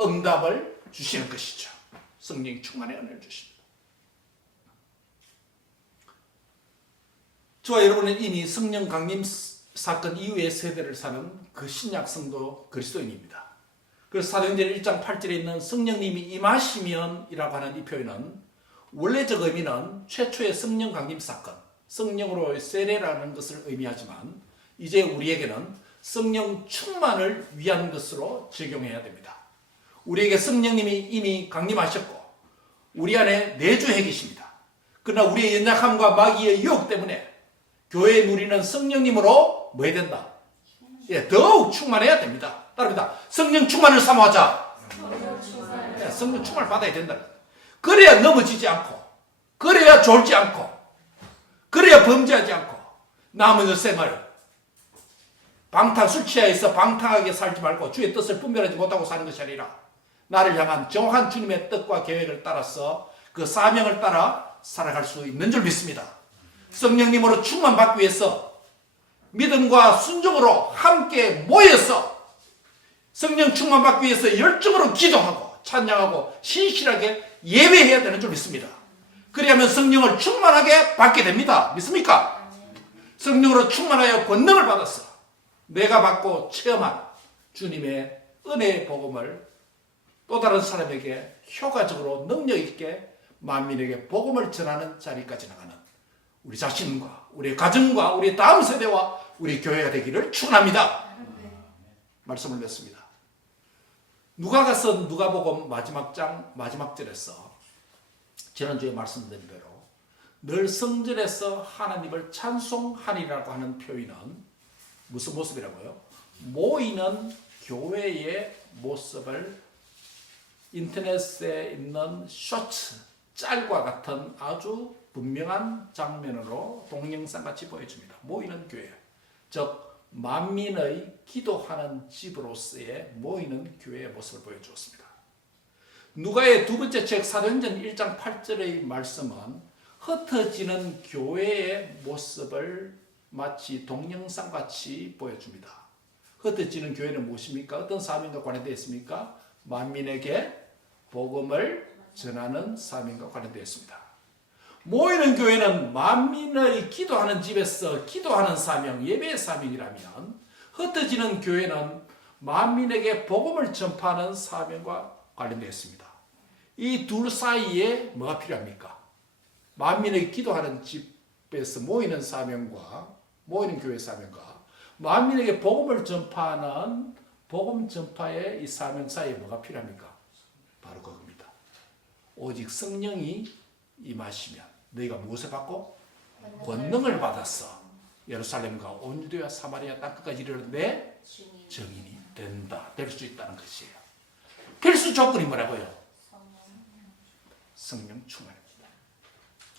응답을 주시는 것이죠. 성령이 충만의 은혜를 주십니다. 저와 여러분은 이미 성령 강림 사건 이후의 세대를 사는 그 신약 성도 그리스도인입니다. 그래서 사도행전 1장 8절에 있는 성령님이 임하시면 이라고 하는 이 표현은 원래적 의미는 최초의 성령 강림 사건, 성령으로의 세례라는 것을 의미하지만 이제 우리에게는 성령 충만을 위한 것으로 적용해야 됩니다. 우리에게 성령님이 이미 강림하셨고 우리 안에 내주해 계십니다. 그러나 우리의 연약함과 마귀의 유혹 때문에 교회에 누리는 성령님으로 뭐 해야 된다? 더욱 충만해야 됩니다. 따릅니다. 성령 충만을 사모하자. 성령 충만을 받아야 된다. 그래야 넘어지지 않고, 그래야 졸지 않고, 그래야 범죄하지 않고, 남은 생활 술 취하에서 방탕하게 살지 말고 주의 뜻을 분별하지 못하고 사는 것이 아니라 나를 향한 정확한 주님의 뜻과 계획을 따라서 그 사명을 따라 살아갈 수 있는 줄 믿습니다. 성령님으로 충만받기 위해서 믿음과 순종으로 함께 모여서 성령 충만받기 위해서 열정으로 기도하고 찬양하고 신실하게 예배해야 되는 줄 믿습니다. 그리하면 성령을 충만하게 받게 됩니다. 믿습니까? 성령으로 충만하여 권능을 받았어. 내가 받고 체험한 주님의 은혜의 복음을 또 다른 사람에게 효과적으로 능력 있게 만민에게 복음을 전하는 자리까지 나가는 우리 자신과 우리 가정과 우리 다음 세대와 우리 교회가 되기를 축원합니다. 말씀을 맺습니다. 누가가서 누가복음 마지막 장 마지막 절에서 지난주에 말씀드린 대로 늘 성전에서 하나님을 찬송하리라고 하는 표현은 무슨 모습이라고요? 모이는 교회의 모습을 인터넷에 있는 쇼츠, 짤과 같은 아주 분명한 장면으로 동영상같이 보여줍니다. 모이는 교회, 즉 만민의 기도하는 집으로서의 모이는 교회의 모습을 보여주었습니다. 누가의 두 번째 책 사도행전 1장 8절의 말씀은 흩어지는 교회의 모습을 마치 동영상같이 보여줍니다. 흩어지는 교회는 무엇입니까? 어떤 사명과 관련되어 있습니까? 만민에게 복음을 전하는 사명과 관련되어 있습니다. 모이는 교회는 만민의 기도하는 집에서 기도하는 사명, 예배의 사명이라면 흩어지는 교회는 만민에게 복음을 전파하는 사명과 관련되어 있습니다. 이 둘 사이에 뭐가 필요합니까? 만민의 기도하는 집에서 모이는 사명과 모이는 교회 사명과 만민에게 복음을 전파하는 복음 전파의 이 사명 사이에 뭐가 필요합니까? 바로 그겁니다. 오직 성령이 임하시면 너희가 무엇을 받고? 권능을 받았어. 예루살렘과 온 유대와 사마리아 땅끝까지 이르는데 증인이 된다. 될 수 있다는 것이에요. 필수 조건이 뭐라고요? 성령 충만입니다.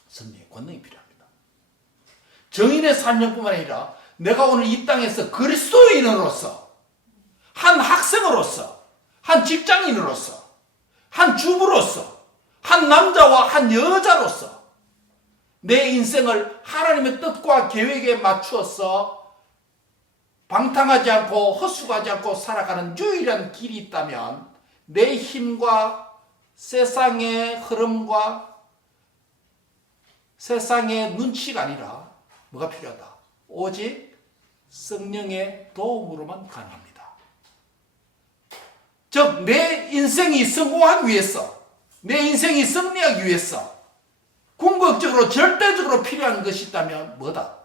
성령의 권능이 필요합니다. 정인의 삶뿐만 아니라 내가 오늘 이 땅에서 그리스도인으로서, 한 학생으로서, 한 직장인으로서, 한 주부로서, 한 남자와 한 여자로서 내 인생을 하나님의 뜻과 계획에 맞추어서 방탕하지 않고 헛수고하지 않고 살아가는 유일한 길이 있다면 내 힘과 세상의 흐름과 세상의 눈치가 아니라 뭐가 필요하다? 오직 성령의 도움으로만 가능합니다. 즉, 내 인생이 성공하기 위해서, 내 인생이 승리하기 위해서 궁극적으로 절대적으로 필요한 것이 있다면 뭐다?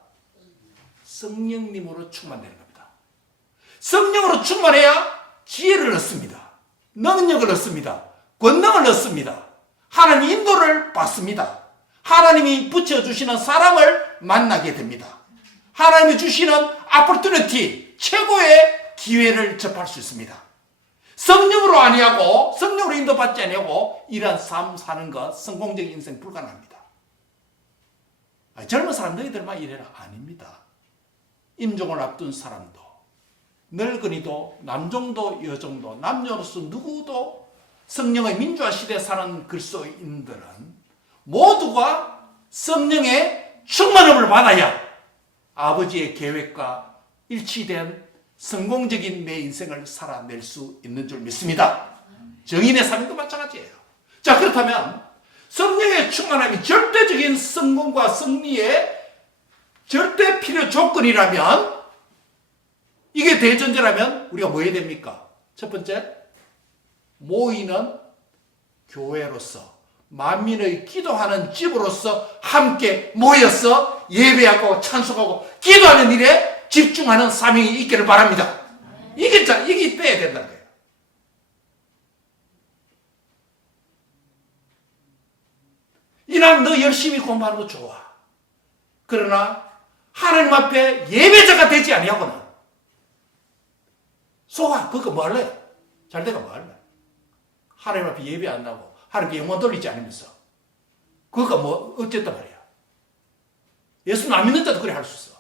성령님으로 충만되는 겁니다. 성령으로 충만해야 지혜를 얻습니다. 능력을 얻습니다. 권능을 얻습니다. 하나님 인도를 받습니다. 하나님이 붙여주시는 사람을 만나게 됩니다. 하나님이 주시는 opportunity, 최고의 기회를 접할 수 있습니다. 성령으로 아니하고 성령으로 인도받지 아니하고 이러한 삶 사는 것, 성공적인 인생 불가능합니다. 젊은 사람 너희들만 이래라. 아닙니다. 임종을 앞둔 사람도, 늙은이도, 남종도, 여종도, 남녀로서 누구도 성령의 민주화 시대에 사는 그리스도인들은 모두가 성령의 충만함을 받아야 아버지의 계획과 일치된 성공적인 내 인생을 살아낼 수 있는 줄 믿습니다. 정인의 삶도 마찬가지예요. 자, 그렇다면 성령의 충만함이 절대적인 성공과 승리의 절대 필요 조건이라면, 이게 대전제라면 우리가 뭐 해야 됩니까? 첫 번째, 모이는 교회로서, 만민의 기도하는 집으로서 함께 모여서 예배하고 찬송하고 기도하는 일에 집중하는 사명이 있기를 바랍니다. 이게 빼야 된다는 거예요. 이날 너 열심히 공부하는 거 좋아. 그러나 하나님 앞에 예배자가 되지 아니하고는 소화, 그거 뭐 할래요? 잘 돼가 뭐 할래? 하나님 앞에 예배 안 하고 하나님께 영혼 돌리지 않으면서 그거 뭐 어쨌단 말이야. 예수는 안 믿는 자도 그래 할 수 있어.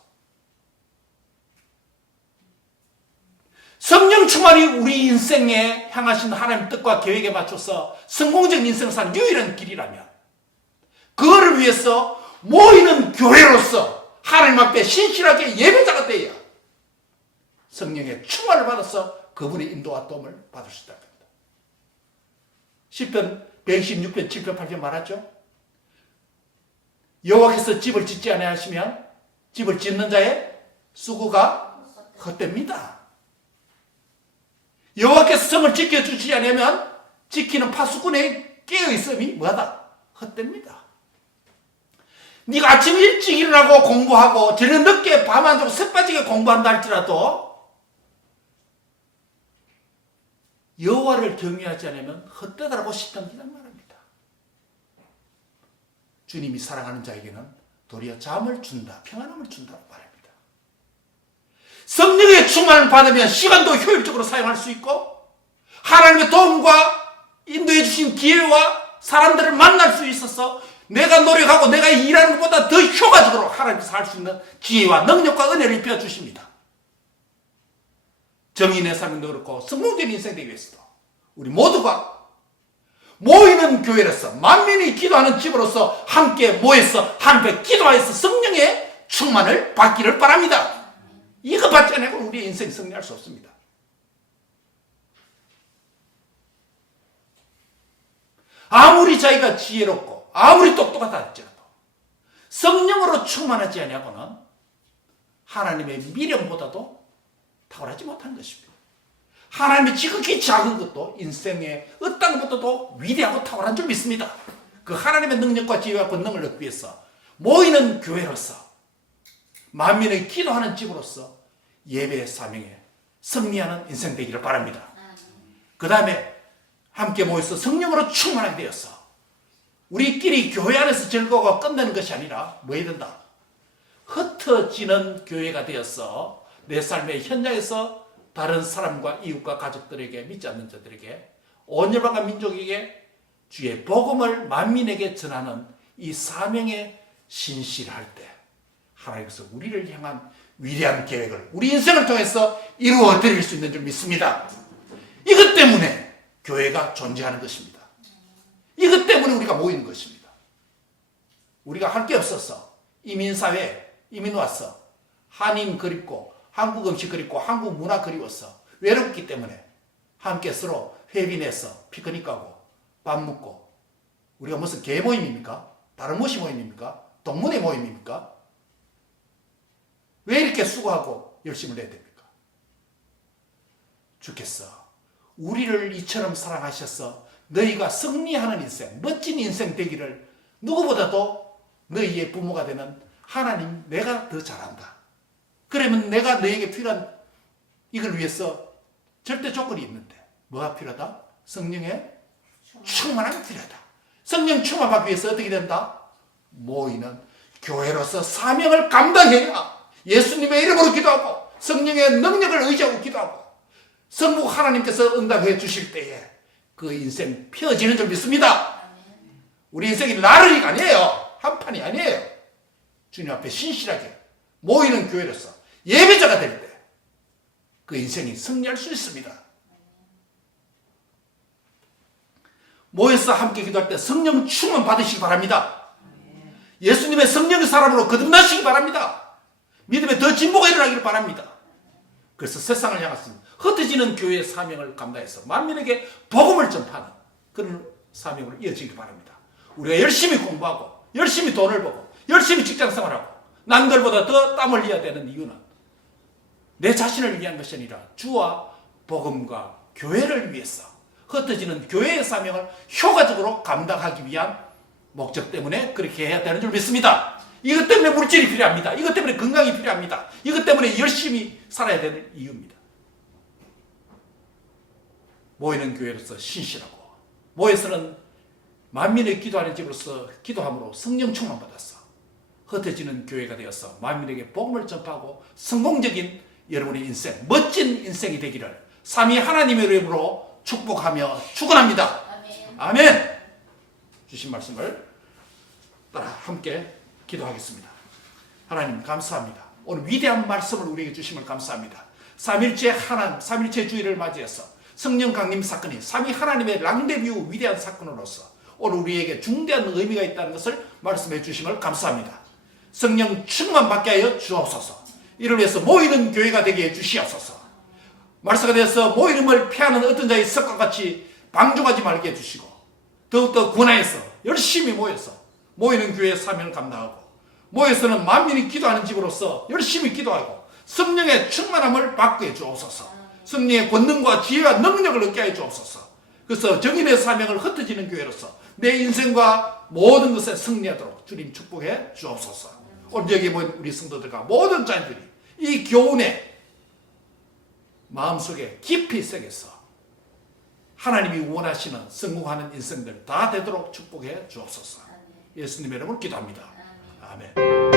성령 충만이 우리 인생에 향하신 하나님 뜻과 계획에 맞춰서 성공적인 인생을 사는 유일한 길이라면, 그거를 위해서 모이는 교회로서 하나님 앞에 신실하게 예배자가 되어야 성령의 충만을 받아서 그분의 인도와 도움을 받을 수 있다는 겁니다. 시편 116편 7편 8편 말하죠. 여호와께서 집을 짓지 아니하시면 집을 짓는 자의 수고가 헛됩니다. 여호와께서 성을 지켜주지 않으면 지키는 파수꾼의 깨어있음이 뭐하다? 헛됩니다. 네가 아침 일찍 일어나고 공부하고 저녁 늦게 밤 안 자고 새빠지게 공부한다 할지라도 여호와를 경외하지 않으면 헛되다라고 시편기는 말합니다. 주님이 사랑하는 자에게는 도리어 잠을 준다, 평안함을 준다고 말합니다. 성령의 충만을 받으면 시간도 효율적으로 사용할 수 있고 하나님의 도움과 인도해 주신 기회와 사람들을 만날 수 있어서 내가 노력하고 내가 일하는 것보다 더 효과적으로 하나님께서 할 수 있는 지혜와 능력과 은혜를 입혀 주십니다. 정인의 삶도 그렇고 성공적인 인생 되기 위해서도 우리 모두가 모이는 교회로서 만민이 기도하는 집으로서 함께 모여서 함께 기도하여서 성령의 충만을 받기를 바랍니다. 이거 받지 않으면 우리 인생 승리할 수 없습니다. 아무리 자기가 지혜롭고 아무리 똑똑하다 할지라도 성령으로 충만하지 아니하고는 하나님의 미련보다도 탁월하지 못한 것입니다. 하나님의 지극히 작은 것도 인생의 어떤 것보다도 위대하고 탁월한 줄 믿습니다. 그 하나님의 능력과 지혜와 권능을 얻기 위해서 모이는 교회로서 만민의 기도하는 집으로서 예배의 사명에 승리하는 인생 되기를 바랍니다. 그 다음에 함께 모여서 성령으로 충만하게 되어서 우리끼리 교회 안에서 즐거워가 끝내는 것이 아니라 뭐 해야 된다? 흩어지는 교회가 되어서 내 삶의 현장에서 다른 사람과 이웃과 가족들에게, 믿지 않는 자들에게, 온 열방과 민족에게 주의 복음을 만민에게 전하는 이 사명에 신실할 때 하나님께서 우리를 향한 위대한 계획을 우리 인생을 통해서 이루어 드릴 수 있는 줄 믿습니다. 이것 때문에 교회가 존재하는 것입니다. 이것 때문에 우리가 모이는 것입니다. 우리가 할 게 없어서 이민사회, 이민 왔어. 한인 그립고 한국 음식 그립고 한국 문화 그리웠어. 외롭기 때문에 함께 서로 회빈해서 피크닉 가고 밥 먹고. 우리가 무슨 개 모임입니까? 다른 무엇이 모임입니까? 동문회 모임입니까? 왜 이렇게 수고하고 열심을 내야 됩니까? 주께서 우리를 이처럼 사랑하셔서 너희가 승리하는 인생, 멋진 인생 되기를 누구보다도 너희의 부모가 되는 하나님 내가 더 잘한다. 그러면 내가 너에게 필요한 이걸 위해서 절대 조건이 있는데 뭐가 필요하다? 성령의 충만함이 필요하다. 성령 충만하기 위해서 어떻게 된다? 모이는 교회로서 사명을 감당해야 예수님의 이름으로 기도하고 성령의 능력을 의지하고 기도하고 성부 하나님께서 응답해 주실 때에 그 인생 펴지는 줄 믿습니다. 우리 인생이 나르기가 아니에요. 한판이 아니에요. 주님 앞에 신실하게 모이는 교회로서 예배자가 될 때 그 인생이 승리할 수 있습니다. 모여서 함께 기도할 때 성령 충만 받으시기 바랍니다. 예수님의 성령의 사람으로 거듭나시기 바랍니다. 믿음에 더 진보가 일어나기를 바랍니다. 그래서 세상을 향해서 흩어지는 교회의 사명을 감당해서 만민에게 복음을 전파하는 그런 사명으로 이어지길 바랍니다. 우리가 열심히 공부하고 열심히 돈을 벌고 열심히 직장생활하고 남들보다 더 땀 흘려야 되는 이유는 내 자신을 위한 것이 아니라 주와 복음과 교회를 위해서 흩어지는 교회의 사명을 효과적으로 감당하기 위한 목적 때문에 그렇게 해야 되는 줄 믿습니다. 이것 때문에 물질이 필요합니다. 이것 때문에 건강이 필요합니다. 이것 때문에 열심히 살아야 되는 이유입니다. 모이는 교회로서 신실하고 모여서는 만민의 기도하는 집으로서 기도함으로 성령 충만 받았어. 흩어지는 교회가 되어서 만민에게 복음을 전파하고 성공적인 여러분의 인생, 멋진 인생이 되기를 삼위 하나님의 이름으로 축복하며 축원합니다. 아멘. 주신 말씀을 따라 함께 기도하겠습니다. 하나님 감사합니다. 오늘 위대한 말씀을 우리에게 주심을 감사합니다. 삼일째 하나님, 삼일째 주일을 맞이해서 성령 강림 사건이 삼위 하나님의 랑데뷰 위대한 사건으로서 오늘 우리에게 중대한 의미가 있다는 것을 말씀해 주심을 감사합니다. 성령 충만 받게 하여 주옵소서. 이를 위해서 모이는 교회가 되게 해 주시옵소서. 말씀가 되어서 모이름을 피하는 어떤 자의 습과 같이 방종하지 말게 해주시고 더욱더 군하에서 열심히 모여서 모이는 교회의 사명을 감당하고 모여서는 만민이 기도하는 집으로서 열심히 기도하고 성령의 충만함을 받게 해주옵소서. 성령의 권능과 지혜와 능력을 얻게 해주옵소서. 그래서 정인의 사명을 흩어지는 교회로서 내 인생과 모든 것에 승리하도록 주님 축복해 주옵소서. 오늘 여기 모인 우리 성도들과 모든 자녀들이 이 교훈에 마음속에 깊이 새겨서 하나님이 원하시는 성공하는 인생들 다 되도록 축복해 주옵소서. 예수님의 이름으로 기도합니다. 아멘.